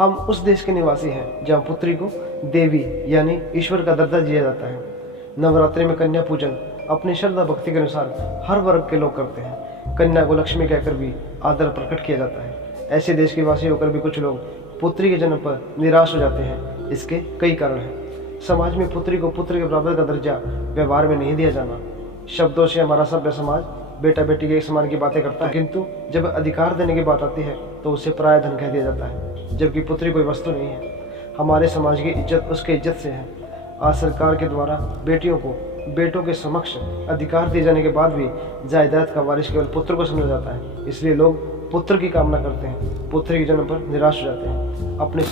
हम उस देश के निवासी हैं जहाँ पुत्री को देवी यानी ईश्वर का दर्जा दिया जाता है। नवरात्रि में कन्या पूजन अपनी श्रद्धा भक्ति के अनुसार हर वर्ग के लोग करते हैं। कन्या को लक्ष्मी कहकर भी आदर प्रकट किया जाता है। ऐसे देश के वासी होकर भी कुछ लोग पुत्री के जन्म पर निराश हो जाते हैं। इसके कई कारण हैं। समाज में पुत्री को पुत्र के बराबर का दर्जा व्यवहार में नहीं दिया जाना। शब्दों से हमारा सभ्य समाज बेटा बेटी के एक समान की बातें करता है, किंतु जब अधिकार देने की बात आती है तो उसे पराया धन कह दिया जाता है, जबकि पुत्री कोई वस्तु नहीं है। हमारे समाज की इज्जत उसके इज्जत से है। आज सरकार के द्वारा बेटियों को बेटों के समक्ष अधिकार दिए जाने के बाद भी जायदाद का वारिस केवल पुत्र को समझा जाता है। इसलिए लोग पुत्र की कामना करते हैं, पुत्र के जन्म पर निराश हो जाते हैं। अपने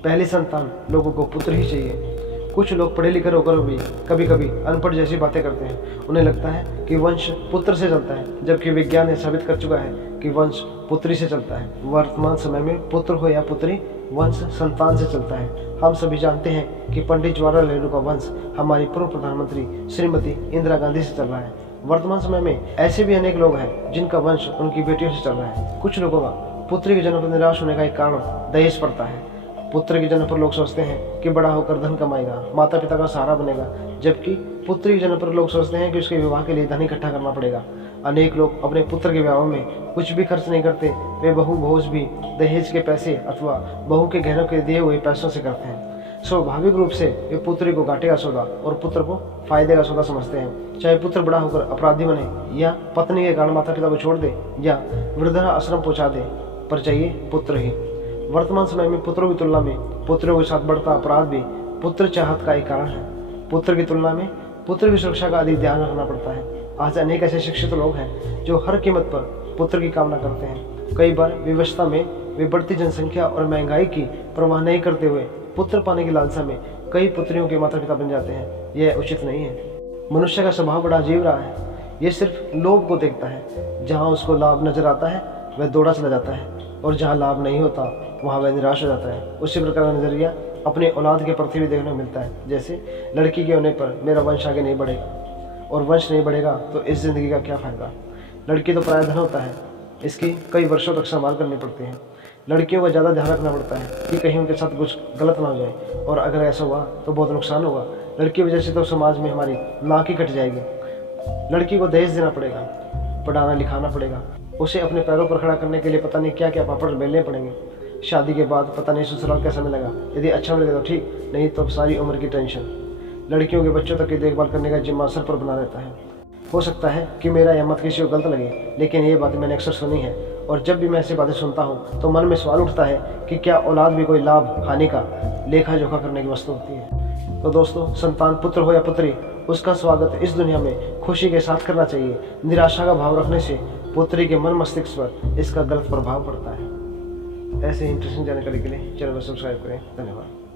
पहली संतान लोगों को पुत्र ही चाहिए। कुछ लोग पढ़े लिखे होकर भी कभी कभी अनपढ़ जैसी बातें करते हैं। उन्हें लगता है कि वंश पुत्र से चलता है, जबकि विज्ञान ने साबित कर चुका है कि वंश पुत्री से चलता है। वर्तमान समय में पुत्र हो या पुत्री, वंश संतान से चलता है। हम सभी जानते हैं कि पंडित जवाहरलाल नेहरू का वंश हमारी पूर्व प्रधानमंत्री श्रीमती इंदिरा गांधी से चल रहा है। वर्तमान समय में ऐसे भी अनेक लोग हैं जिनका वंश उनकी बेटियों से चल रहा है। कुछ लोगों का पुत्री के जन्म पर निराश होने का एक कारण दहेज प्रथा है। पुत्र के जन्म पर लोग सोचते हैं कि बड़ा होकर धन कमाएगा, माता पिता का सहारा बनेगा, जबकि पुत्री के जन्म पर लोग सोचते हैं कि उसके विवाह के लिए धन इकट्ठा करना पड़ेगा। अनेक लोग अपने पुत्र के विवाह में कुछ भी खर्च नहीं करते। वे बहू भोज भी दहेज के पैसे अथवा बहू के गहनों के दिए हुए पैसों से करते हैं। स्वाभाविक रूप से वे पुत्री को घाटे का सौदा और पुत्र को फायदे का सौदा समझते हैं। चाहे पुत्र बड़ा होकर अपराधी बने या पत्नी के कारण माता पिता को छोड़ दे या वृद्धाश्रम पहुंचा दे, पर चाहिए पुत्र ही। वर्तमान समय में पुत्रों की तुलना में पुत्रों के साथ बढ़ता अपराध भी पुत्र चाहत का एक कारण है। पुत्र की तुलना में पुत्र की सुरक्षा का अधिक ध्यान रखना पड़ता है। आज अनेक ऐसे शिक्षित लोग हैं जो हर कीमत पर पुत्र की कामना करते हैं। कई बार विवशता में वे बढ़ती जनसंख्या और महंगाई की परवाह नहीं करते हुए पुत्र पाने की लालसा में कई पुत्रियों के माता पिता बन जाते हैं। यह उचित नहीं है। मनुष्य का स्वभाव बड़ा अजीब रहा है। ये सिर्फ लोभ को देखता है। जहाँ उसको लाभ नजर आता है वह दौड़ा चला जाता है, और जहाँ लाभ नहीं होता वहाँ वह निराश हो जाता है। उसी प्रकार का नजरिया अपने औलाद के प्रति भी देखने को मिलता है। जैसे लड़की के होने पर मेरा वंश आगे नहीं बढ़ेगा, और वंश नहीं बढ़ेगा तो इस जिंदगी का क्या फायदा। लड़की तो पराया धन होता है, इसकी कई वर्षों तक संभाल करनी पड़ती है। लड़कियों का ज़्यादा ध्यान रखना पड़ता है कि कहीं उनके साथ कुछ गलत ना हो जाए, और अगर ऐसा हुआ तो बहुत नुकसान होगा। लड़की की वजह से तो समाज में हमारी नाक ही कट जाएगी। लड़की को दहेज देना पड़ेगा, पढ़ाना लिखाना पड़ेगा, उसे अपने पैरों पर खड़ा करने के लिए पता नहीं क्या क्या पापड़ बेलने पड़ेंगे। शादी के बाद पता नहीं ससुराल कैसा मिलेगा। यदि अच्छा मिलेगा तो ठीक, नहीं तो सारी उम्र की टेंशन। लड़कियों के बच्चों तक की देखभाल करने का जिम्मा सर पर बना रहता है। हो सकता है कि मेरा यह मत किसी को गलत लगे, लेकिन ये बातें मैंने अक्सर सुनी है, और जब भी मैं ऐसी बातें सुनता हूँ तो मन में सवाल उठता है कि क्या औलाद भी कोई लाभ हानि का लेखा जोखा करने की वस्तु होती है। तो दोस्तों, संतान पुत्र हो या पुत्री, उसका स्वागत इस दुनिया में खुशी के साथ करना चाहिए। निराशा का भाव रखने से पुत्री के मन मस्तिष्क पर इसका गलत प्रभाव पड़ता है। ऐसे ही इंटरेस्टिंग जानकारी के लिए चैनल को सब्सक्राइब करें। धन्यवाद।